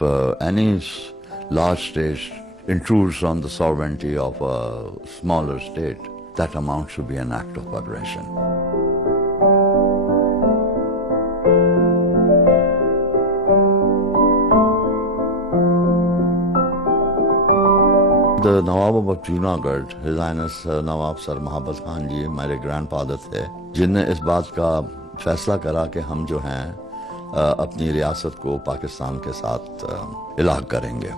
if any large state intrudes on the sovereignty of a smaller state, that amounts to be an act of aggression. The Nawab of Junagadh, His Highness Nawab Sir Mahabat Khan ji, میرے grand father تھے جن نے اس بات کا فیصلہ کرا کہ ہم جو ہیں اپنی ریاست کو پاکستان کے ساتھ الحاق کریں گے.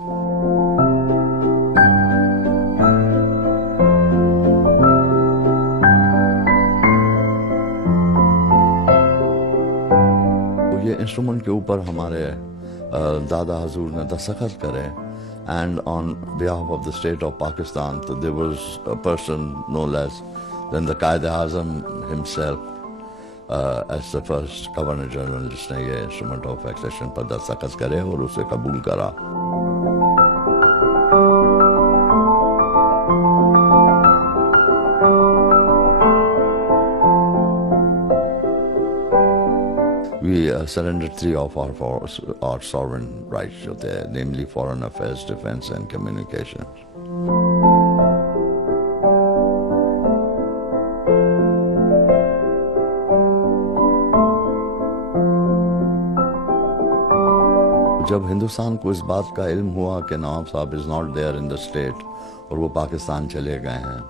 یہ انسٹرومنٹ کے اوپر ہمارے دادا حضور نے دستخط کرے. And on behalf of the state of Pakistan, there was a person no less than the Qaid-e-Azam himself as the first Governor General جس نے یہ instrument of accession پر دستخط کرے اور اسے قبول کرا. We surrendered 3 of our sovereign rights, namely foreign affairs, defense, and communications. جب ہندوستان کو اس بات کا علم ہوا کہ نواب صاحب is not there in the state اور وہ پاکستان چلے گئے ہیں،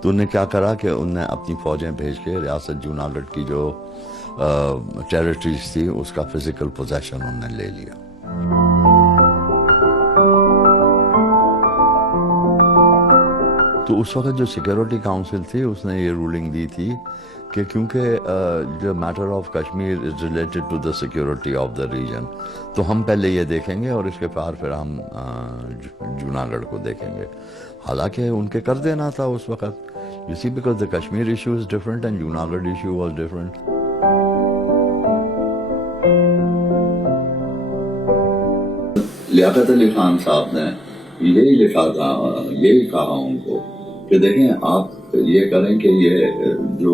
تو انہیں کیا کرا کہ انہوں نے اپنی فوجیں بھیج کے ریاست جوناگڑھ کی جو ٹیریٹریز تھی اس کا فزیکل پوزیشن انہوں نے لے لیا. تو اس وقت جو سیکیورٹی کاؤنسل تھی اس نے یہ رولنگ دی تھی کہ کیونکہ جو matter of Kashmir is related to the security of the region, تو ہم پہلے یہ دیکھیں گے اور اس کے بعد پھر ہم جوناگڑھ کو دیکھیں گے. حالانکہ ان کے کر دینا تھا اس وقت. You see, because the Kashmir issue is different and Junagadh issue was different. Liaquat Ali Khan صاحب نے یہی لکھا تھا، یہی کہا ان کو کہ دیکھیں آپ یہ کریں کہ یہ جو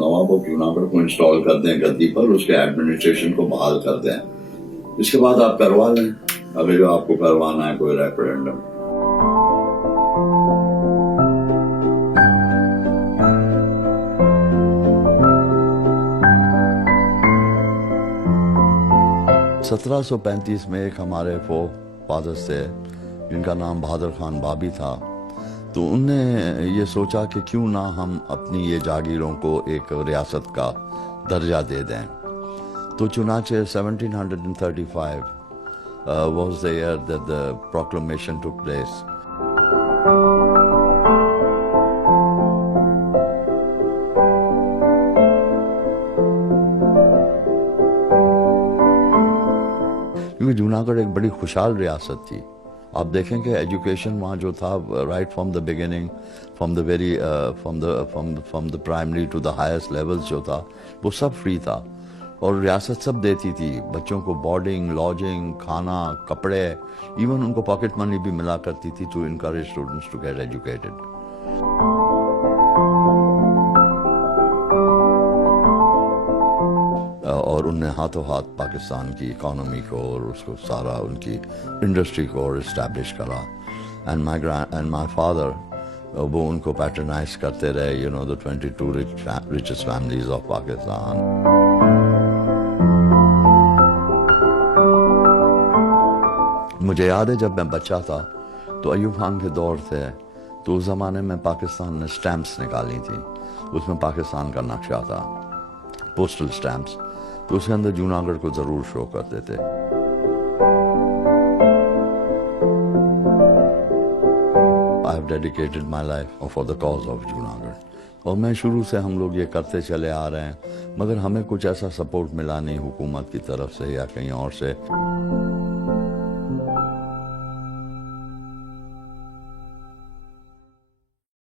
نواب آف جوناگڑھ کو انسٹال کر دیں گدی پر، اس کے ایڈمنسٹریشن کو بحال کر دیں، اس کے بعد آپ کروا لیں اگر جو آپ کو کروانا ہے کوئی ریفرینڈم. سترہ سو 35 میں ایک ہمارے فادرز تھے جن کا نام بہادر خان بابی تھا، تو ان نے یہ سوچا کہ کیوں نہ ہم اپنی یہ جاگیروں کو ایک ریاست کا درجہ دے دیں. تو چنانچہ 1735 was the year that the proclamation took place. کیونکہ جوناگڑھ ایک بڑی خوشحال ریاست تھی. آپ دیکھیں کہ ایجوکیشن وہاں جو تھا right from the beginning, from the primary to the highest levels جو تھا وہ سب فری تھا، اور ریاست سب دیتی تھی بچوں کو بورڈنگ، لاڈجنگ، کھانا، کپڑے، ایون ان کو پاکٹ منی بھی ملا کرتی تھی to encourage students to get educated. اور ان نے ہاتھوں ہاتھ پاکستان کی اکانومی کو اور اس کو سارا ان کی انڈسٹری کو اور اسٹیبلش کرا. اینڈ مائی فادر وہ ان کو پیٹرنائز کرتے رہے، you know the 22 richest families of Pakistan. مجھے یاد ہے جب میں بچہ تھا تو ایوب خان کے دور تھے، تو اس زمانے میں پاکستان نے سٹیمپس نکالی تھی، اس میں پاکستان کا نقشہ تھا، پوسٹل سٹیمپس، تو اس کے اندر جوناگڑھ کو ضرور شو کرتے تھے. I have dedicated my life for the cause of Junagadh. اور میں شروع سے ہم لوگ یہ کرتے چلے آ رہے ہیں، مگر ہمیں کچھ ایسا سپورٹ ملا نہیں حکومت کی طرف سے یا کہیں اور سے.